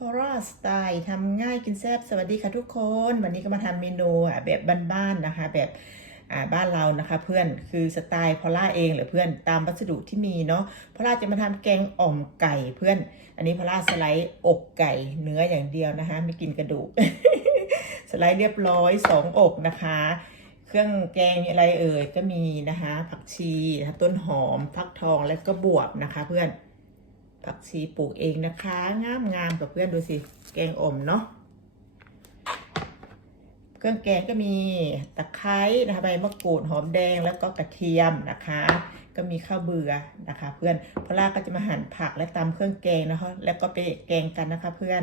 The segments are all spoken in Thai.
พอร่าสไตล์ทำง่ายกินแซ่บสวัสดีค่ะทุกคน วันนี้ก็มาทำเมนูแบบบ้านๆนะคะ แบบบ้านเรานะคะเพื่อนคือสไตล์พอล่าเองหรือเพื่อนตามวัสดุที่มีเนาะพอล่าจะมาทำแกงอ่อมไก่เพื่อน อันนี้พอล่าสไลด์อกไก่เนื้ออย่างเดียวนะคะไม่กินกระดูก สไลด์เรียบร้อยสองอกนะคะ เครื่องแกงอะไรเอ่ยก็มีนะคะ ผักชีต้นหอมฟักทองและก็บวบนะคะเพื่อน ผักชีปลูกเองนะคะ งามงามกับเพื่อนดูสิ แกงอมเนาะเครื่องแกงก็มีตะไคร้นะคะใบมะกรูดหอมแดงแล้วก็กระเทียมนะคะ ก็มีข้าวเบื่อนะคะ เพื่อนพอล่าก็จะมาหั่นผักและตำเครื่องแกงนะคะ แล้วก็ไปแกงกันนะคะเพื่อน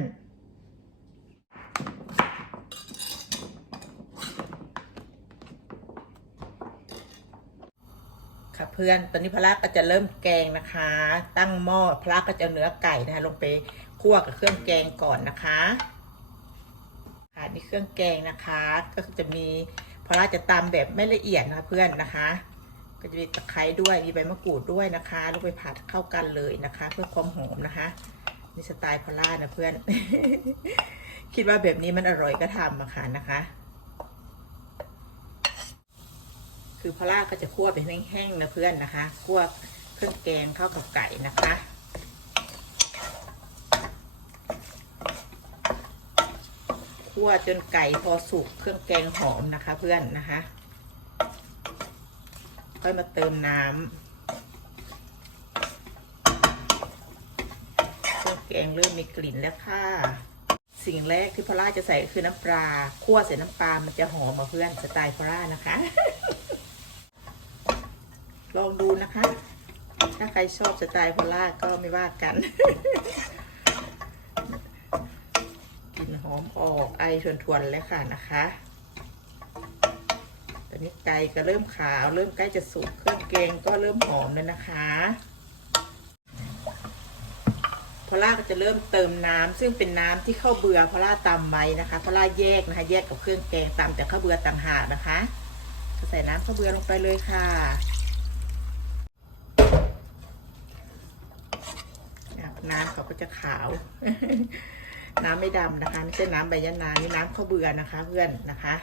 ค่ะเพื่อน ตอนนี้พระก็จะเริ่มแกงนะคะ ตั้งหม้อพระก็จะเนื้อไก่นะคะ ลงไปคั่วกับเครื่องแกงก่อนนะคะค่ะนี่เครื่องแกงนะคะ ก็จะมีพระจะตำแบบไม่ละเอียดนะคะเพื่อนนะคะ ก็จะมีตะไคร้ด้วยมีใบมะกรูดด้วยนะคะลงไปผัดเข้ากันเลยนะคะ เพื่อความหอมนะคะนี่สไตล์พระนะเพื่อน คิดว่าแบบนี้มันอร่อยก็ทำอะค่ะนะคะ คือพอล่าก็จะคั่วเป็นแห้งๆนะเพื่อนนะคะคั่วเครื่องแกงเข้ากับไก่นะคะคั่วจนไก่พอสุกเครื่องแกงหอมนะคะ เพื่อนนะคะ ค่อยมาเติมน้ำเครื่องแกงเริ่มมีกลิ่นแล้วค่ะ สิ่งแรกที่พอล่าจะใส่คือน้ำปลาคั่วใส่น้ำปลามันจะหอมมาเพื่อนสไตล์พอล่านะคะ ลองดูนะคะ ถ้าใครชอบสไตล์โพล่าก็ไม่ว่ากันกลิ่นหอมออกไอทวนๆแล้วค่ะนะคะตอนนี้ไก่ก็เริ่มขาว เริ่มใกล้จะสุกเครื่องแกงก็เริ่มหอมแล้วนะคะพอล่าก็จะเริ่มเติมน้ำซึ่งเป็นน้ำที่ข้าวเบือพอล่าตำไว้นะคะพอล่าแยกนะคะ แยกกับเครื่องแกงตำแต่ข้าวเบือต่างหากนะคะ ก็ใส่น้ำข้าวเบือลงไปเลยค่ะ น้ำเขาก็จะขาว น้ำไม่ดำนะคะ ไม่ใช่น้ำใบยะนางนี่น้ำข้าวเบื่อนะคะ เพื่อนนะคะ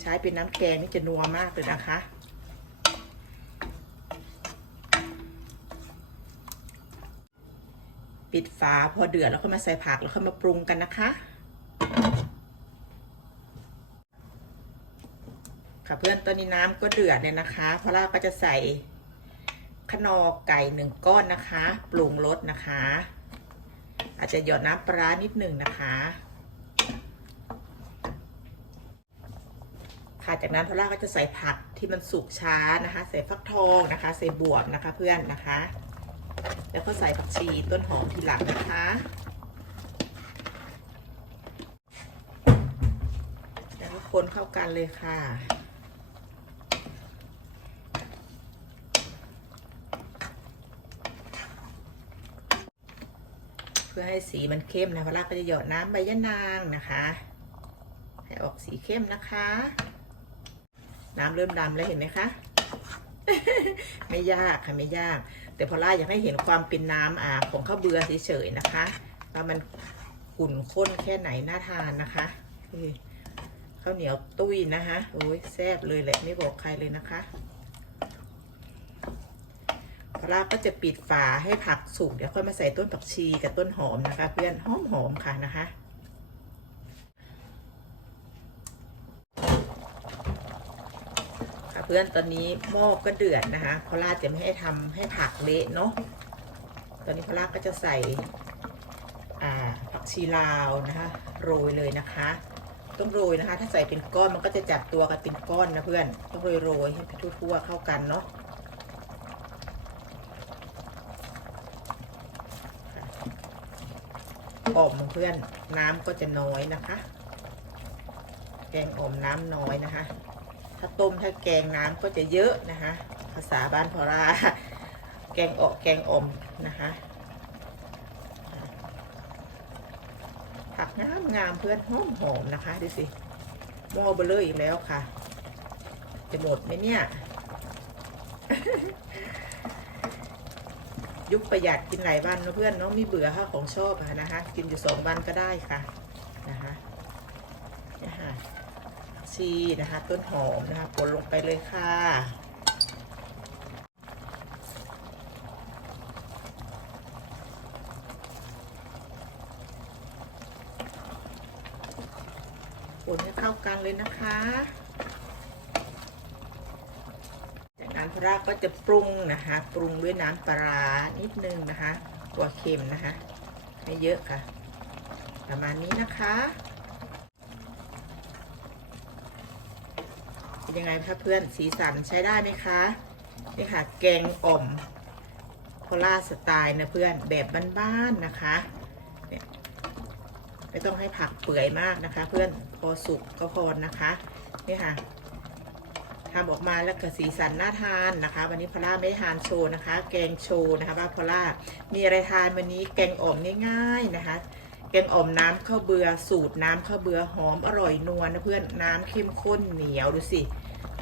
ใช้เป็นน้ำแกงนี่จะนัวมากเลยนะคะปิดฝาพอเดือดแล้วก็มาใส่ผักแล้วก็มาปรุงกันนะคะ ค่ะเพื่อนตอนนี้น้ำก็เดือดเลยนะคะเพราะเราก็จะใส่ นอไก่หนึ่งก้อนนะคะ ปรุงรสนะคะ อาจจะหยดน้ำปลานิดหนึ่งนะคะ ค่ะจากนั้นพอล่าก็จะใส่ผักที่มันสุกช้านะคะ ใส่ฟักทองนะคะ ใส่บวบนะคะเพื่อนนะคะ แล้วก็ใส่ผักชีต้นหอมทีหลังนะคะแล้วก็คนเข้ากันเลยค่ะ พื่อให้สีมันเข้มนะพระลาก็จะหยดน้ำใบยะนางนะคะ ให้ออกสีเข้มนะคะ น้ำเริ่มดำแล้วเห็นไหมคะ ไม่ยากค่ะไม่ยาก แต่พอล่าอยากให้เห็นความเป็นน้ำอ่าของข้าวเบือเฉยๆนะคะว่ามันขุ่นข้นแค่ไหนน่าทานนะคะข้าวเหนียวตุ้ยนะคะโอ้ยแซ่บเลยแหละไม่บอกใครเลยนะคะ พลาก็จะปิดฝาให้ผักสุกเดี๋ยวค่อยมาใส่ต้นผักชีกับต้นหอมนะคะ เพื่อนหอมหอมค่ะนะคะค่ะเพื่อนตอนนี้หม้อก็เดือดนะคะพอลาจะไม่ให้ทำให้ผักเละเนาะตอนนี้พอลาก็จะใส่ผักชีลาวนะคะโรยเลยนะคะต้องโรยนะคะ ถ้าใส่เป็นก้อนมันก็จะจับตัวกันเป็นก้อนนะเพื่อน ต้องโรยโรยให้ทั่วๆเข้ากันเนาะ อ่อมเพื่อนน้ำก็จะน้อยนะคะ แกงอ่อมน้ำน้อยนะคะ ถ้าต้มถ้าแกงน้ำก็จะเยอะนะคะ ภาษาบ้านพอราแกงออกแกงอ่อมนะคะผักงามงามเพื่อนหอมหอมนะคะดูสิหม้อเบลเลอร์อีกแล้วค่ะ จะหมดไหมเนี่ย ยุคประหยัดกินหลายวันนะเพื่อนเนาะไม่เบื่อถ้าของชอบนะคะกินอยู่สองวันก็ได้ค่ะนะคะเนี่ค่ะชีนะคะต้นหอมนะคะปนลงไปเลยค่ะคนให้เข้ากันเลยนะคะ จากนั้น พระก็จะปรุงนะคะปรุงด้วยน้ำปลานิดนึงนะคะตัวเค็มนะคะ ไม่เยอะค่ะ ประมาณนี้นะคะเป็นยังไงคะเพื่อนสีสันใช้ได้ไหมคะนี่ค่ะ แกงอ่อมโคราสไตล์นะเพื่อนแบบบ้านๆนะคะเนี่ยไม่ต้องให้ผักเปื่อยมากนะคะ เพื่อนพอสุกก็พอนะคะนี่ค่ะ ทำออกมาแล้วก็สีสันน่าทานนะคะ วันนี้พอล่าไม่ได้ทานโชว์นะคะ แกงโชว์นะคะว่าพอล่ามีอะไรทานวันนี้แกงอ่อมง่ายๆนะคะ แกงอ่อมน้ำข้าวเบือสูตรน้ำข้าวเบือหอมอร่อยนวลนะเพื่อนน้ำเข้มข้นเหนียวดูสิ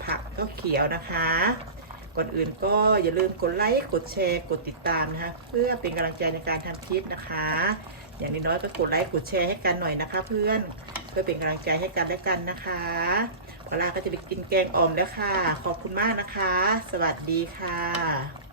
ผักก็เขียวนะคะก่อนอื่นก็อย่าลืมกดไลค์กดแชร์กดติดตามนะคะ เพื่อเป็นกำลังใจในการทำคลิปนะคะ อย่างน้อยก็กดไลค์กดแชร์ให้กันหน่อยนะคะ เพื่อน เพื่อเป็นกำลังใจให้กันและกันนะคะพอลาก็จะไปกินแกงอ่อมแล้วค่ะ ขอบคุณมากนะคะ สวัสดีค่ะ